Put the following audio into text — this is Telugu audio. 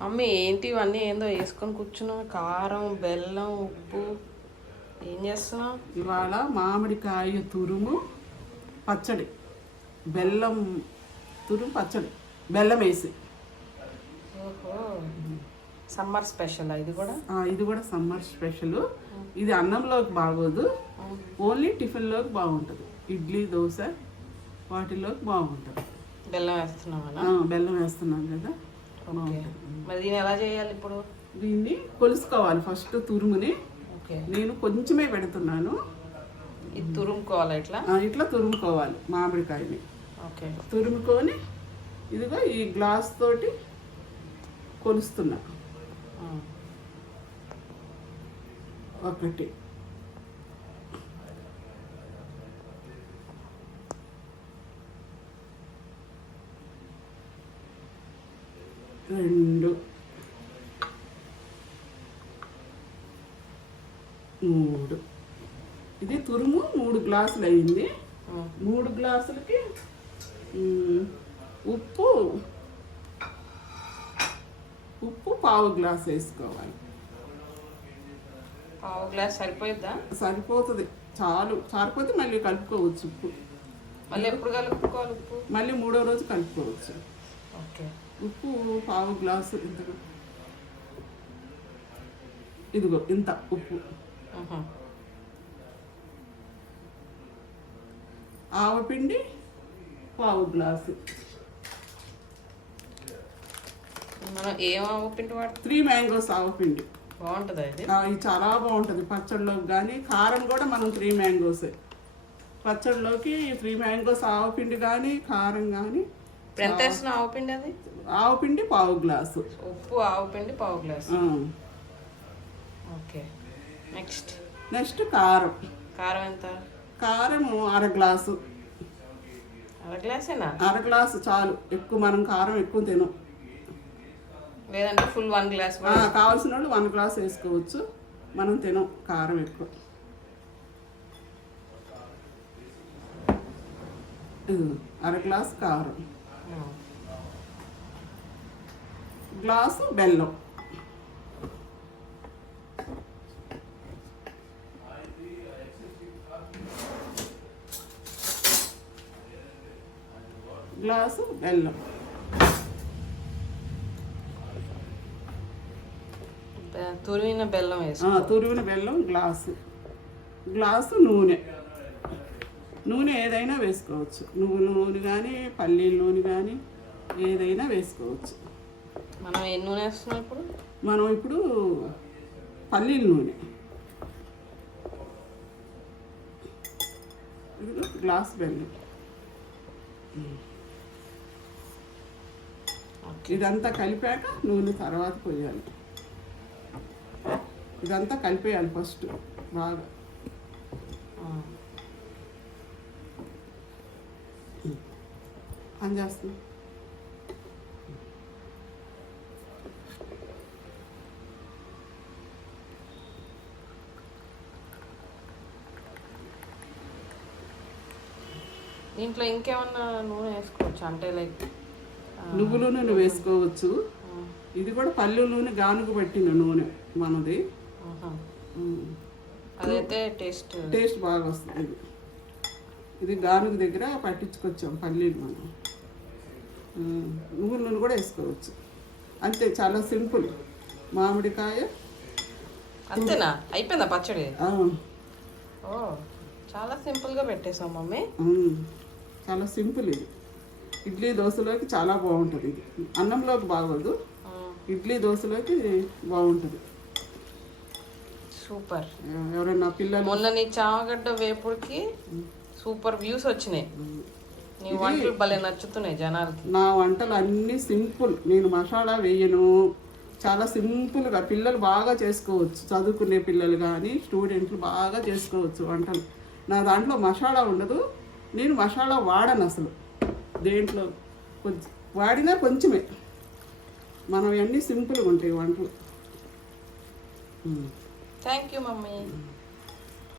మమ్మీ ఏంటి ఇవన్నీ ఏందో వేసుకొని కూర్చున్నావు? కారం, బెల్లం, ఉప్పు ఏం చేస్తున్నావు? ఇవాళ మామిడికాయ తురుము పచ్చడి, బెల్లం తురుము పచ్చడి, బెల్లం వేసి. ఓహో, సమ్మర్ స్పెషల్ ఇది కూడా? ఇది కూడా సమ్మర్ స్పెషల్. ఇది అన్నంలోకి బాగోదు, ఓన్లీ టిఫిన్లోకి బాగుంటుంది. ఇడ్లీ, దోశ వాటిలోకి బాగుంటుంది. బెల్లం వేస్తున్నావా? బెల్లం వేస్తున్నాం కదా. మరి దీన్ని ఎలా చేయాలి ఇప్పుడు? దీన్ని కొలుసుకోవాలి ఫస్ట్ తురుముని. నేను కొంచెమే పెడుతున్నాను. ఇది తురుముకోవాలి ఇట్లా? ఇట్లా తురుముకోవాలి మామిడికాయని. ఓకే, తురుముకొని ఇదిగో ఈ గ్లాస్ తోటి కొలుస్తున్నా. ఒకటి, రెండు, మూడు. ఇది తురుము 3 గ్లాసులు అయింది. 3 గ్లాసులకి ఉప్పు పావు గ్లాస్ వేసుకోవాలి. పావు గ్లాస్ సరిపోయిద్దా? సరిపోతుంది, చాలు. సరిపోతే మళ్ళీ కలుపుకోవచ్చు. ఉప్పు మళ్ళీ ఎప్పుడు కలుపుకోవాలి? ఉప్పు మళ్ళీ 3వ రోజు కలుపుకోవచ్చు. ఓకే, ఉప్పు పావు గ్లాసు. ఇంత, ఇదిగో ఇంత ఉప్పు. ఆవపిండి పావు గ్లాసు. మనం ఏం ఆవపిండి వాడుతాం? 3 మ్యాంగోస్ ఆవపిండి. బాగుంటుందా ఇది? ఇది చాలా బాగుంటుంది పచ్చడిలోకి. కానీ కారం కూడా మనం 3 మ్యాంగోసే పచ్చడిలోకి. 3 మ్యాంగోస్ ఆవపిండి కానీ కారం కానీ. ఎంత వేసిన ఆవపిండి? అది ఆవపిండి పావు గ్లాసు, ఉప్పు ఆవపిండి పావు గ్లాసు. ఓకే, నెక్స్ట్ కారం. కారం ఎంత? కారం 1/2 గ్లాసు. 1/2 గ్లాసేనా? 1/2 గ్లాసు చాలు. ఎక్కువ మనం కారం ఎక్కువ తినం. లేదంటే ఫుల్ 1 గ్లాస్? కావాల్సిన వాళ్ళు 1 గ్లాస్ వేసుకోవచ్చు. మనం తినం కారం ఎక్కువ. 1/2 గ్లాస్ కారం, గ్లాసు బెల్లం. గ్లాసు బెల్లం. తురిమిన బెల్లం వేసి. తురిమిన బెల్లం గ్లాసు నూనె ఏదైనా వేసుకోవచ్చు. నువ్వుల నూనె కానీ పల్లీల నూనె కానీ ఏదైనా వేసుకోవచ్చు. మనం ఏ నూనె వేస్తున్నాం ఇప్పుడు? మనం ఇప్పుడు పల్లీల నూనె. ఇదిగో గ్లాస్ బెల్లం. ఇదంతా కలిపాక నూనె తర్వాత పోయాలి. ఇదంతా కలిపేయాలి ఫస్ట్ బాగా. అని చేస్తుంది. దీంట్లో ఇంకేమన్నా నూనె వేసుకోవచ్చు? అంటే లైక్ నువ్వుల నూనె వేసుకోవచ్చు. ఇది కూడా పల్లె నూనె గానుగ పట్టిన నూనె మనది. అదైతే టేస్ట్ బాగా వస్తుంది. ఇది గానుగ దగ్గర పట్టించుకొచ్చాం పల్లీలు. మనం నువ్వుల నూనె కూడా వేసుకోవచ్చు. అంతే, చాలా సింపుల్. మామిడికాయ అంతేనా? అయిపోయిందా పచ్చడి? ఓ, చాలా సింపుల్గా పెట్టేసాం మమ్మీ. చాలా సింపుల్ ఇది. ఇడ్లీ దోశలోకి చాలా బాగుంటుంది. ఇది అన్నంలోకి బాగోదు, ఇడ్లీ దోశలోకి బాగుంటుంది. సూపర్. ఎవరైనా పిల్లలు మొన్న నీ చామగడ్డ వేపుడికి సూపర్ వ్యూస్ వచ్చినాయి. నీ వంటలు భలే నచ్చుతున్నాయి జనాలకి. నా వంటలు అన్నీ సింపుల్. నేను మసాలా వేయను. చాలా సింపుల్గా పిల్లలు బాగా చేసుకోవచ్చు. చదువుకునే పిల్లలు కానీ స్టూడెంట్లు బాగా చేసుకోవచ్చు వంటలు. నా దాంట్లో మసాలా ఉండదు. నేను మసాలా వాడను అసలు. దేంట్లో కొంచెం వాడినా కొంచెమే. మనం అన్నీ సింపుల్గా ఉంటాయి వంటలు. Thank you mummy.